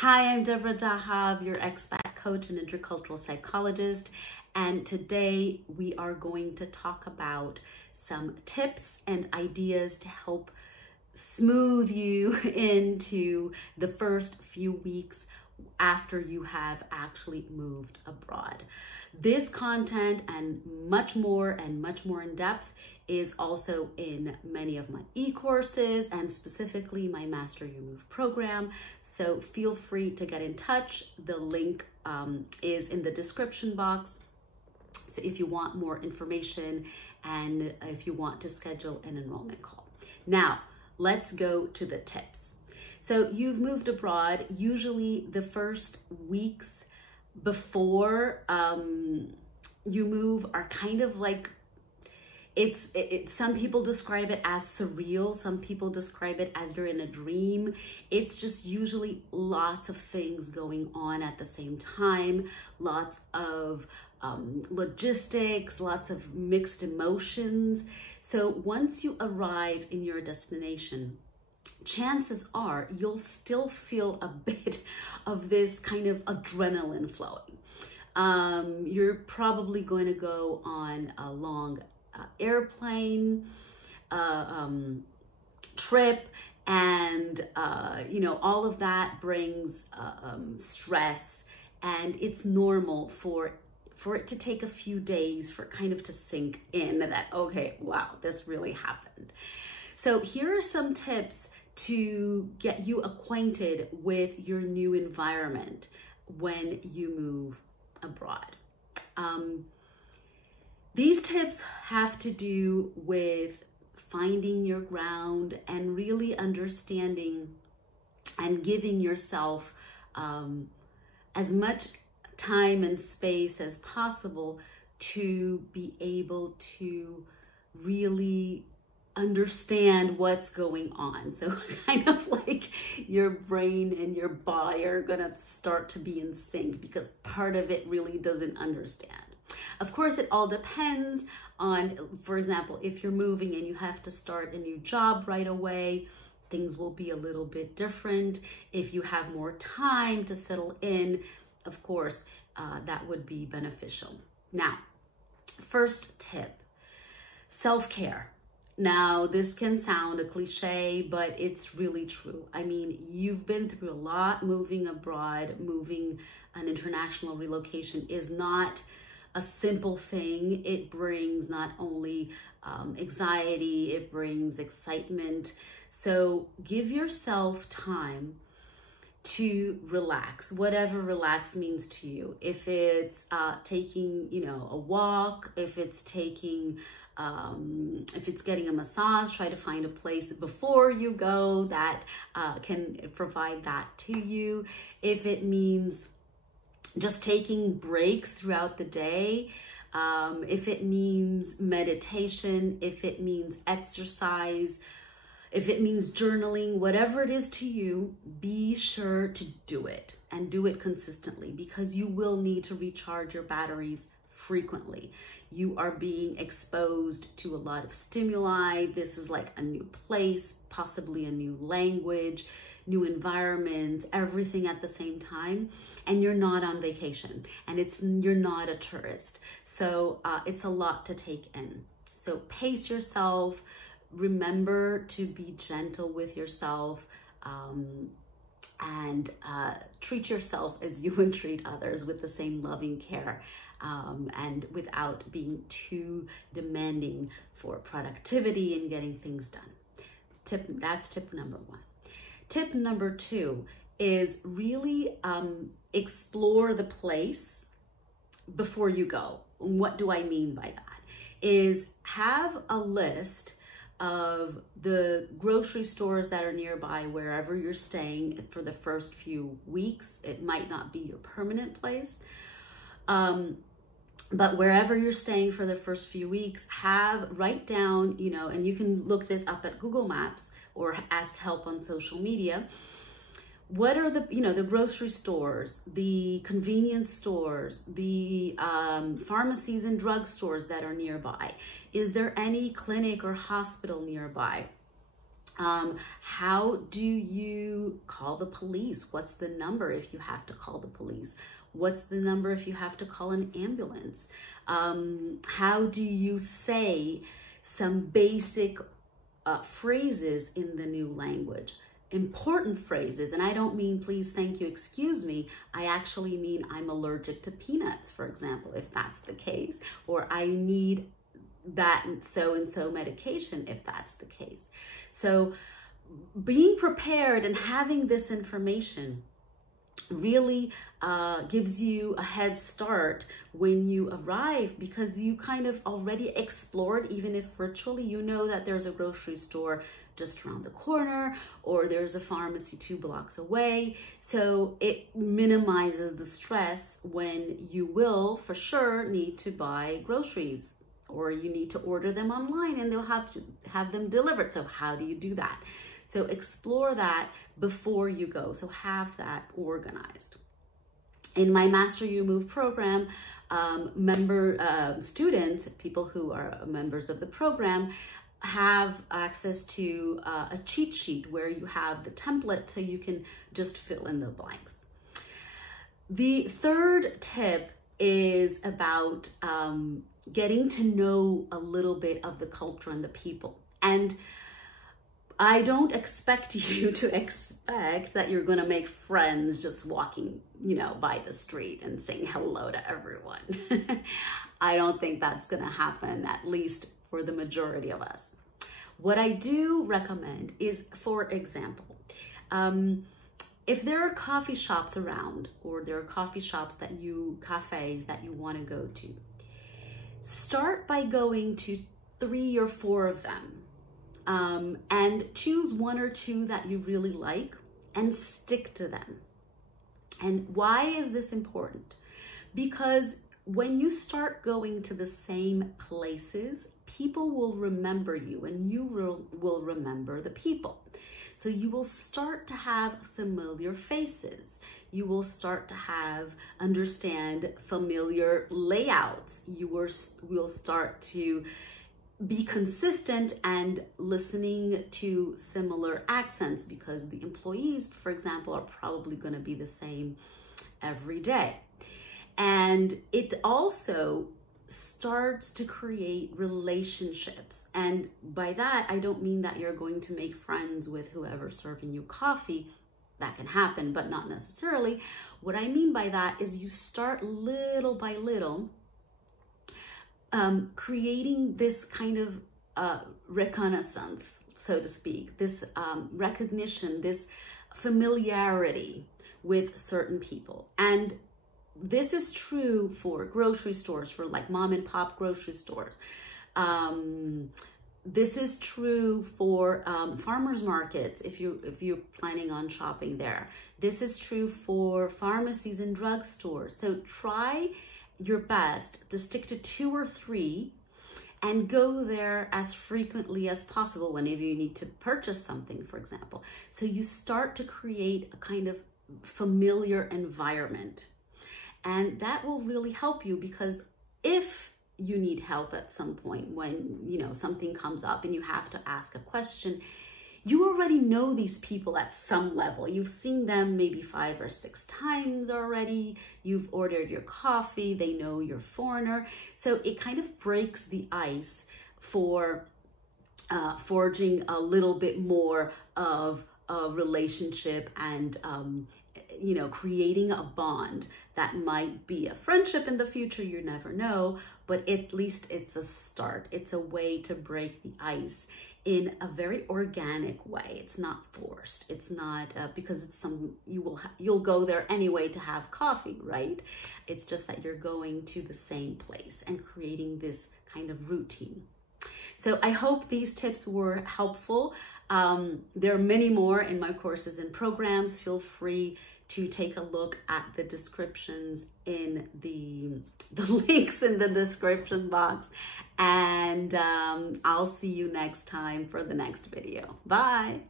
Hi, I'm Deborah Dahab, your expat coach and intercultural psychologist, and today we are going to talk about some tips and ideas to help smooth you into the first few weeks after you have actually moved abroad. This content and much more in depth is also in many of my e-courses and specifically my Master You Move program. So feel free to get in touch. The link is in the description box. So if you want more information and if you want to schedule an enrollment call. Now, let's go to the tips. So you've moved abroad. Usually the first weeks before you move are kind of like, some people describe it as surreal. Some people describe it as you're in a dream. It's just usually lots of things going on at the same time, lots of logistics, lots of mixed emotions. So once you arrive in your destination, chances are you'll still feel a bit of this kind of adrenaline flowing. You're probably going to go on a long airplane trip, and all of that brings stress, and it's normal for it to take a few days for kind of to sink in that, okay, wow, this really happened. So here are some tips to get you acquainted with your new environment when you move abroad. These tips have to do with finding your ground and really understanding and giving yourself as much time and space as possible to be able to really understand what's going on. So kind of like your brain and your body are gonna start to be in sync because part of it really doesn't understand. Of course, it all depends on, for example, if you're moving and you have to start a new job right away, things will be a little bit different. If you have more time to settle in, of course, that would be beneficial. Now, first tip, self-care. Now, this can sound a cliche, but it's really true. I mean, you've been through a lot. Moving abroad, moving an international relocation is not a simple thing. It brings not only anxiety, it brings excitement. So give yourself time to relax, whatever relax means to you. If it's taking, a walk, if it's taking, if it's getting a massage, try to find a place before you go that can provide that to you. If it means just taking breaks throughout the day, if it means meditation, if it means exercise, if it means journaling, whatever it is to you, be sure to do it and do it consistently because you will need to recharge your batteries frequently. You are being exposed to a lot of stimuli. This is like a new place, possibly a new language, new environment, everything at the same time. And you're not on vacation and you're not a tourist. So it's a lot to take in. So pace yourself, remember to be gentle with yourself, and treat yourself as you would treat others with the same loving care, and without being too demanding for productivity and getting things done. That's tip number one. Tip number two is really explore the place before you go. What do I mean by that? Is have a list of the grocery stores that are nearby wherever you're staying for the first few weeks. It might not be your permanent place, but wherever you're staying for the first few weeks, write down, and you can look this up at Google Maps or ask help on social media. What are the, the grocery stores, the convenience stores, the pharmacies and drugstores that are nearby? Is there any clinic or hospital nearby? How do you call the police? What's the number if you have to call the police? What's the number if you have to call an ambulance? How do you say some basic phrases in the new language? Important phrases, and I don't mean please, thank you, excuse me. I actually mean I'm allergic to peanuts, for example, if that's the case, or I need that and so medication, if that's the case. So being prepared and having this information really gives you a head start when you arrive, because you kind of already explored, even if virtually, you know that there's a grocery store just around the corner, or there's a pharmacy 2 blocks away. So it minimizes the stress when you will for sure need to buy groceries, or you need to order them online and they'll have them delivered. So how do you do that? So explore that before you go. So have that organized. In my Master You Move program, students, people who are members of the program, have access to a cheat sheet where you have the template so you can just fill in the blanks. The third tip is about getting to know a little bit of the culture and the people. And I don't expect you to expect that you're going to make friends just walking, by the street and saying hello to everyone. I don't think that's going to happen, at least for the majority of us. What I do recommend is, for example, if there are coffee shops around, or there are cafes that you want to go to, start by going to 3 or 4 of them. And choose 1 or 2 that you really like and stick to them. And why is this important? Because when you start going to the same places, people will remember you and you will remember the people. So you will start to have familiar faces. You will start to understand familiar layouts. You will start to be consistent and listening to similar accents, because the employees, for example, are probably going to be the same every day. And it also starts to create relationships. And by that, I don't mean that you're going to make friends with whoever's serving you coffee. That can happen, but not necessarily. What I mean by that is you start little by little creating this kind of reconnaissance, so to speak, this recognition, this familiarity with certain people. And this is true for grocery stores, for like mom and pop grocery stores. This is true for farmers markets, if you're planning on shopping there. This is true for pharmacies and drugstores. So try your best to stick to 2 or 3 and go there as frequently as possible whenever you need to purchase something, for example. So you start to create a kind of familiar environment. And that will really help you, because if you need help at some point when, something comes up and you have to ask a question, you already know these people at some level. You've seen them maybe 5 or 6 times already. You've ordered your coffee. They know you're a foreigner. So it kind of breaks the ice for forging a little bit more of a relationship and, creating a bond that might be a friendship in the future. You never know, but at least it's a start. It's a way to break the ice in a very organic way. It's not forced. It's not because it's you'll go there anyway to have coffee, right? It's just that you're going to the same place and creating this kind of routine. So I hope these tips were helpful. There are many more in my courses and programs. Feel free to take a look at the descriptions in the links in the description box. And I'll see you next time for the next video. Bye.